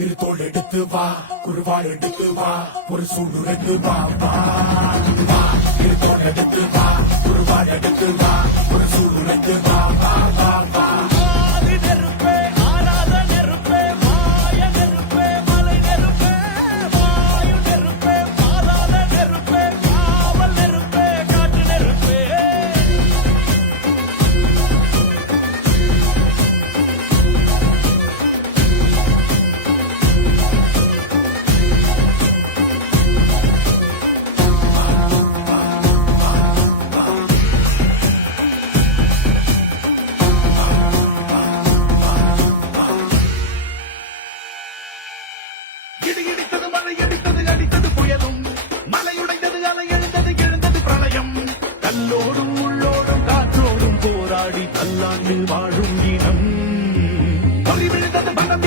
இரு தோள் எடுத்து வா குருவாள் எடுத்து வா ஒரு சூழ்நிலைக்கு வா வா வா இரு தோள் எடுத்து வா குருவாள் எடுத்து வா ஒரு சூழ்நிலைக்கு வா வா வா வா இடித்தது மழை அடித்தது அடித்தது புயலும் மலையுடைந்தது அலை எழுந்தது எழுந்தது பிரளயம் கல்லோடும் உள்ளோடும் காற்றோடும் போராடி பல்லாண்டு வாழும் இனம் விழுந்தது மனம்